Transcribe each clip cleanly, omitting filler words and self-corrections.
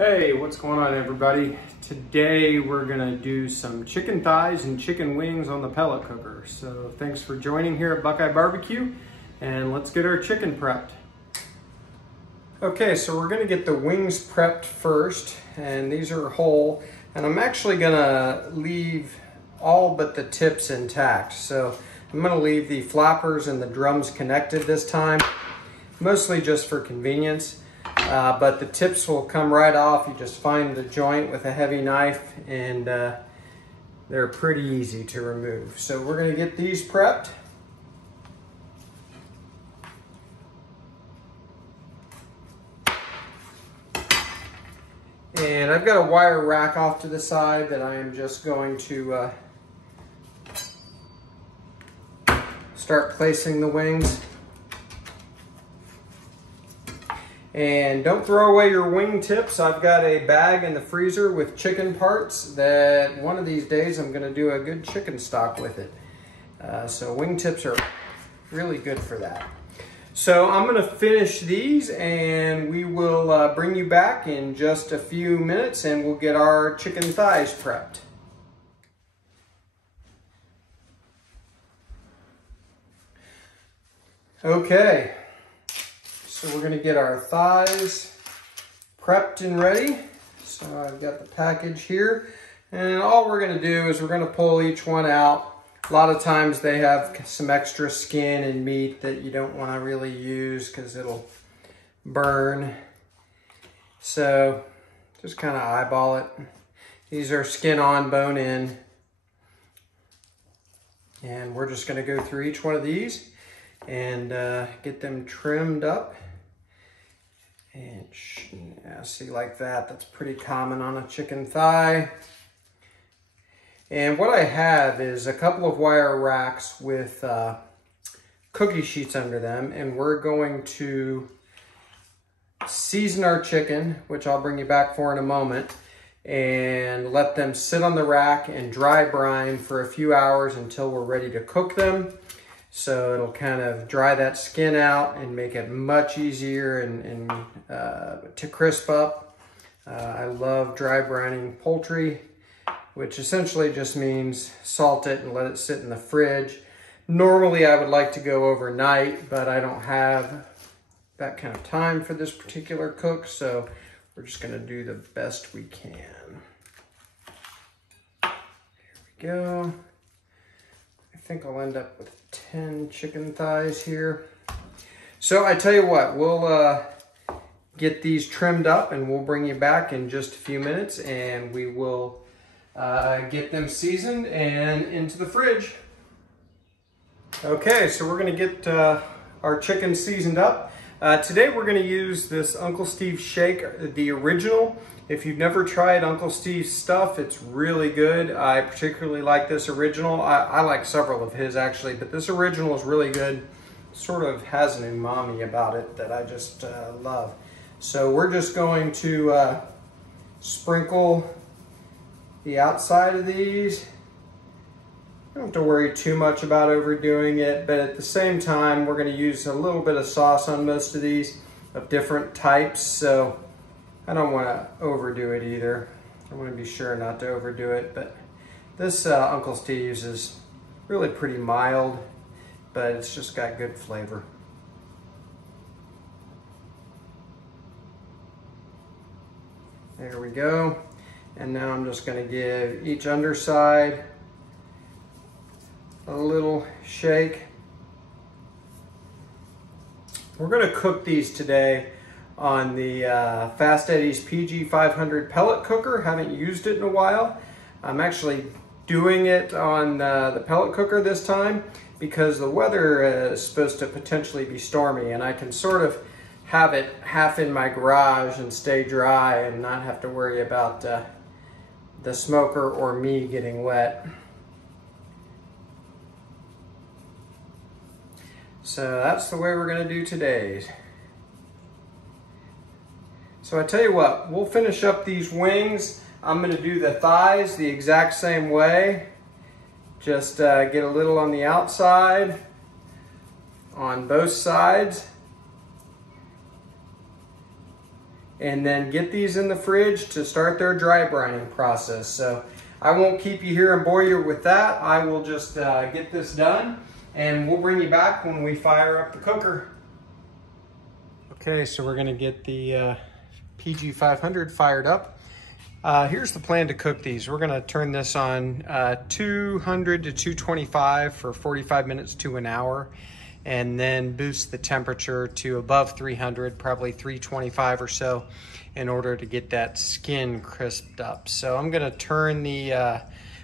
Hey, what's going on everybody? Today we're gonna do some chicken thighs and chicken wings on the pellet cooker. So thanks for joining here at BuQeye Barbecue, and let's get our chicken prepped. Okay, so we're gonna get the wings prepped first, and these are whole, and I'm actually gonna leave all but the tips intact. So I'm gonna leave the flappers and the drums connected this time, mostly just for convenience. But the tips will come right off. You just find the joint with a heavy knife, and they're pretty easy to remove. So we're going to get these prepped. And I've got a wire rack off to the side that I am just going to start placing the wings. And don't throw away your wing tips. I've got a bag in the freezer with chicken parts that one of these days I'm going to do a good chicken stock with it. So wing tips are really good for that. So I'm going to finish these, and we will bring you back in just a few minutes, and we'll get our chicken thighs prepped. Okay. So we're going to get our thighs prepped and ready. So I've got the package here, and all we're going to do is we're going to pull each one out. A lot of times they have some extra skin and meat that you don't want to really use because it'll burn. So just kind of eyeball it. These are skin on, bone in. And we're just going to go through each one of these and get them trimmed up. And yeah, see, like that, that's pretty common on a chicken thigh. And what I have is a couple of wire racks with cookie sheets under them, and we're going to season our chicken, which I'll bring you back for in a moment, and let them sit on the rack and dry brine for a few hours until we're ready to cook them. So it'll kind of dry that skin out and make it much easier and to crisp up. I love dry brining poultry, which essentially just means salt it and let it sit in the fridge. Normally I would like to go overnight, but I don't have that kind of time for this particular cook, so we're just gonna do the best we can. There we go. I think I'll end up with 10 chicken thighs here. So I tell you what, we'll get these trimmed up, and we'll bring you back in just a few minutes, and we will get them seasoned and into the fridge. Okay, so we're gonna get our chicken seasoned up. Today we're gonna use this Uncle Steve's shake, the original. If you've never tried Uncle Steve's stuff, it's really good. I particularly like this original. I like several of his actually, but this original is really good. Sort of has an umami about it that I just love. So we're just going to sprinkle the outside of these. You don't have to worry too much about overdoing it, but at the same time, we're gonna use a little bit of sauce on most of these of different types, so I don't want to overdo it either. I want to be sure not to overdo it, but this Uncle Steve's is really pretty mild, but it's just got good flavor. There we go. And now I'm just going to give each underside a little shake. We're going to cook these today on the Fast Eddie's PG500 pellet cooker. Haven't used it in a while. I'm actually doing it on the pellet cooker this time because the weather is supposed to potentially be stormy, and I can sort of have it half in my garage and stay dry and not have to worry about the smoker or me getting wet. So that's the way we're going to do today's. So I tell you what, we'll finish up these wings. I'm going to do the thighs the exact same way. Just get a little on the outside, on both sides. and then get these in the fridge to start their dry brining process. So I won't keep you here and bore you with that. I will just get this done, and we'll bring you back when we fire up the cooker. Okay, so we're gonna get the PG500 fired up. Here's the plan to cook these. We're gonna turn this on 200 to 225 for 45 minutes to an hour, and then boost the temperature to above 300, probably 325 or so, in order to get that skin crisped up. So I'm gonna turn the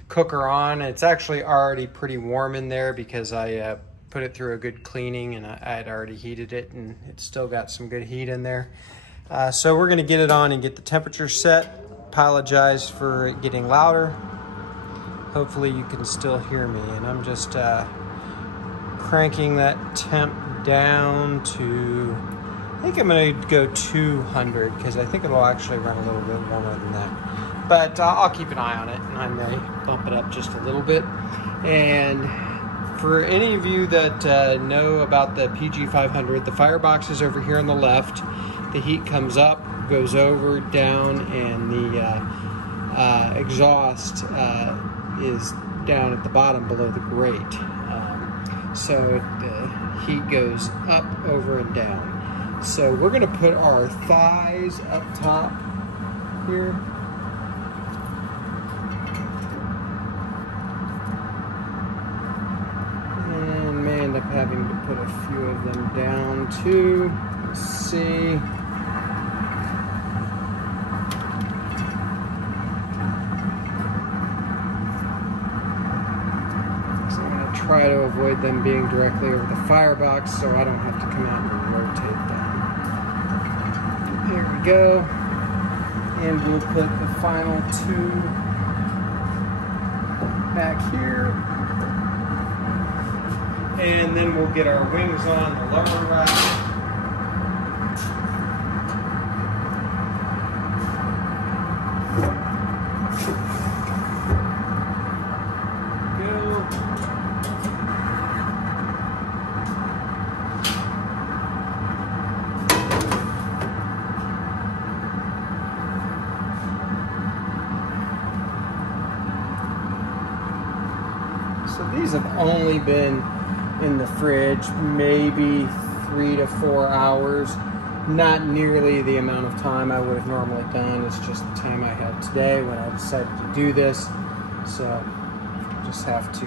cooker on. It's actually already pretty warm in there because I put it through a good cleaning, and I had already heated it, and it's still got some good heat in there. So we're gonna get it on and get the temperature set. Apologize for it getting louder. Hopefully you can still hear me, and I'm just cranking that temp down to, I think I'm gonna go 200 because I think it'll actually run a little bit warmer than that. But I'll keep an eye on it, and I may bump it up just a little bit. And for any of you that know about the PG500, the firebox is over here on the left. The heat comes up, goes over, down, and the exhaust is down at the bottom below the grate. So the heat goes up, over, and down. So we're gonna put our thighs up top here. And may end up having to put a few of them down too. Let's see. Try to avoid them being directly over the firebox so I don't have to come out and rotate them. Here we go. And we'll put the final two back here. And then we'll get our wings on the lower rack. So these have only been in the fridge maybe 3 to 4 hours. Not nearly the amount of time I would have normally done. It's just the time I had today when I decided to do this. So just have to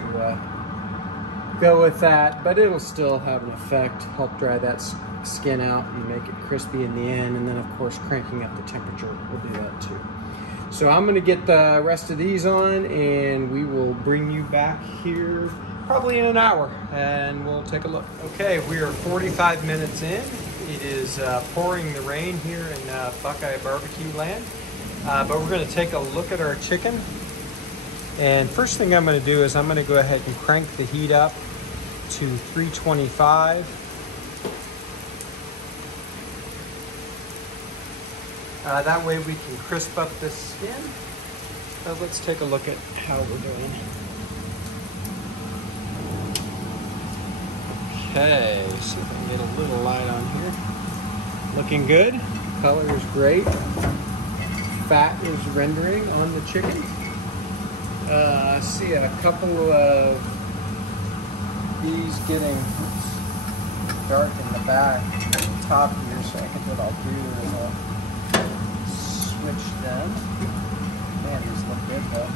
go with that, but it'll still have an effect, help dry that skin out and make it crispy in the end. And then of course cranking up the temperature will do that too. So I'm gonna get the rest of these on, and we will bring you back here probably in an hour, and we'll take a look. Okay, we are 45 minutes in. It is pouring the rain here in BuQeye barbecue land, but we're gonna take a look at our chicken. And first thing I'm gonna do is I'm gonna go ahead and crank the heat up to 325. That way we can crisp up this skin. Let's take a look at how we're doing. Okay, see if I can get a little light on here. Looking good. Color is great. Fat is rendering on the chicken. I see a couple of these getting dark in the back, top here, so I think what I'll do is I'll switch them. Man, these look good though.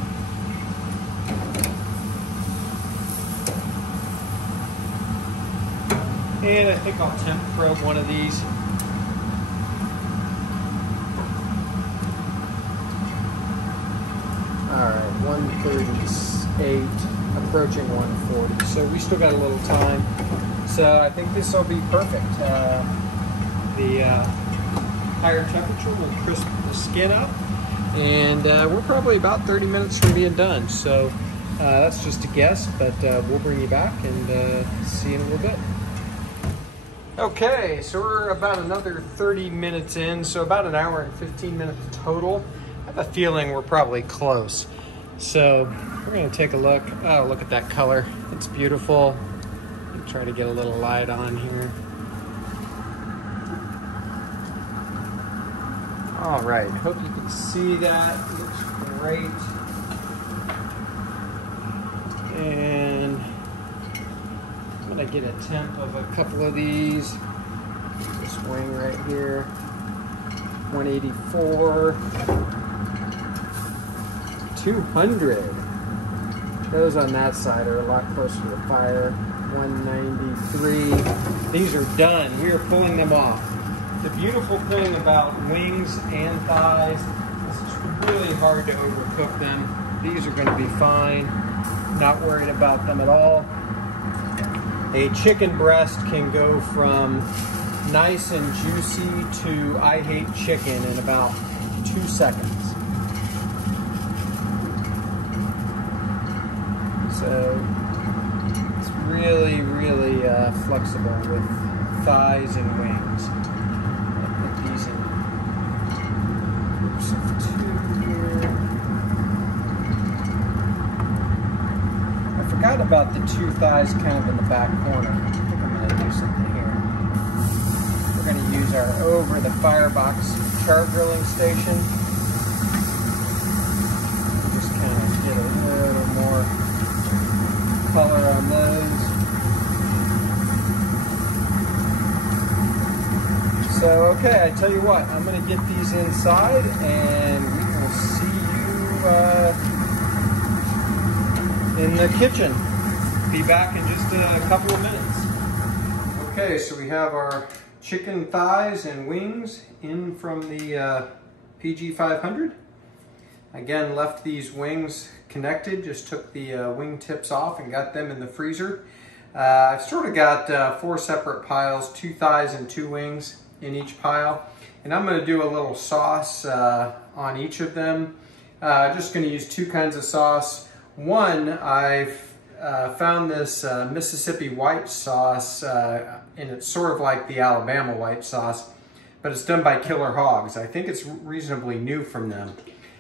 And I think I'll temp probe one of these. All right, 138, approaching 140. So we still got a little time. So I think this will be perfect. The higher temperature will crisp the skin up, and we're probably about 30 minutes from being done. So that's just a guess, but we'll bring you back and see you in a little bit. Okay, so we're about another 30 minutes in, so about an hour and 15 minutes total. I have a feeling we're probably close. So we're gonna take a look. Oh, look at that color. It's beautiful. Try to get a little light on here. All right, hope you can see that. Looks great. And I'm gonna get a temp of a couple of these. This wing right here, 184, 200. Those on that side are a lot closer to fire. 193. These are done. We are pulling them off. The beautiful thing about wings and thighs is it's really hard to overcook them. These are going to be fine. Not worried about them at all. A chicken breast can go from nice and juicy to I hate chicken in about 2 seconds. So it's really, really flexible with thighs and wings. I'll put these in groups of 2 here. I forgot about the 2 thighs kind of in the back corner. I think I'm going to do something here. We're going to use our over the firebox char grilling station. Just kind of get a little more color on those. So, okay, I tell you what, I'm going to get these inside and we will see you in the kitchen. Be back in just a couple of minutes. Okay, so we have our chicken thighs and wings in from the PG500. Again, left these wings connected, just took the wing tips off and got them in the freezer. I've sort of got 4 separate piles, 2 thighs and 2 wings in each pile. And I'm going to do a little sauce on each of them. Just going to use 2 kinds of sauce. One, I've found this Mississippi white sauce, and it's sort of like the Alabama white sauce, but it's done by Killer Hogs. I think it's reasonably new from them.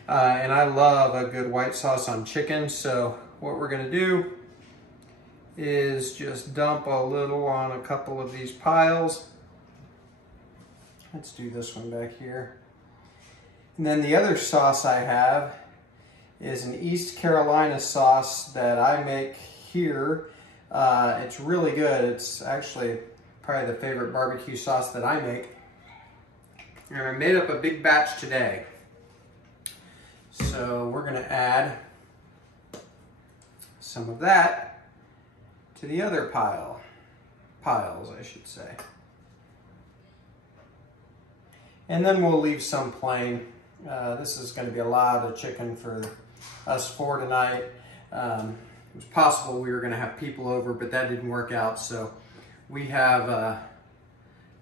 And I love a good white sauce on chicken, so what we're going to do is just dump a little on a couple of these piles. Let's do this one back here. And then the other sauce I have is an East Carolina sauce that I make here. It's really good. It's actually probably the favorite barbecue sauce that I make. And I made up a big batch today. So we're going to add some of that to the other piles, I should say. And then we'll leave some plain. This is going to be a lot of chicken for us 4 tonight. It was possible we were going to have people over, but that didn't work out. So we have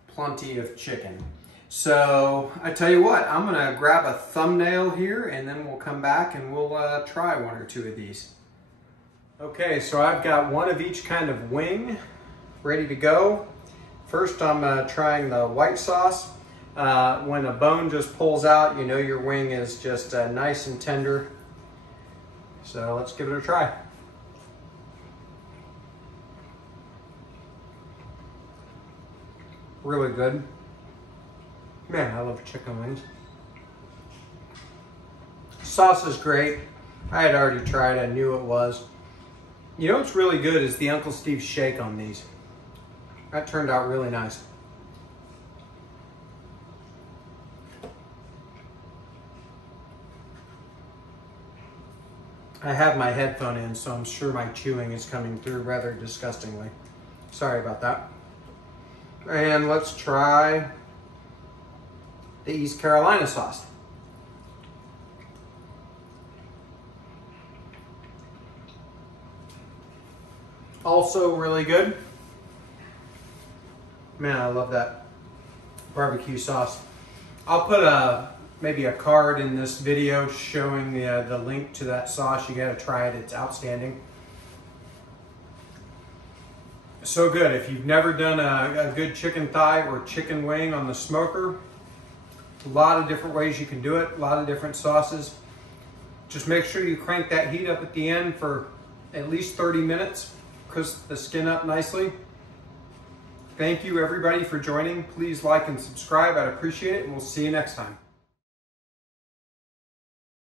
plenty of chicken. So I tell you what, I'm going to grab a thumbnail here and then we'll come back and we'll try 1 or 2 of these. Okay, so I've got 1 of each kind of wing ready to go. First I'm trying the white sauce. When a bone just pulls out, you know your wing is just nice and tender. So let's give it a try. Really good. Man, I love chicken wings. Sauce is great. I had already tried, I knew it was. You know what's really good is the Uncle Steve's shake on these. That turned out really nice. I have my headphone in, so I'm sure my chewing is coming through rather disgustingly. Sorry about that. And let's try the East Carolina sauce. Also really good. Man, I love that barbecue sauce. I'll put maybe a card in this video showing the link to that sauce. You gotta try it, it's outstanding. So good. If you've never done a good chicken thigh or chicken wing on the smoker, a lot of different ways you can do it, a lot of different sauces. Just make sure you crank that heat up at the end for at least 30 minutes, crisp the skin up nicely. Thank you everybody for joining. Please like and subscribe, I'd appreciate it, and we'll see you next time.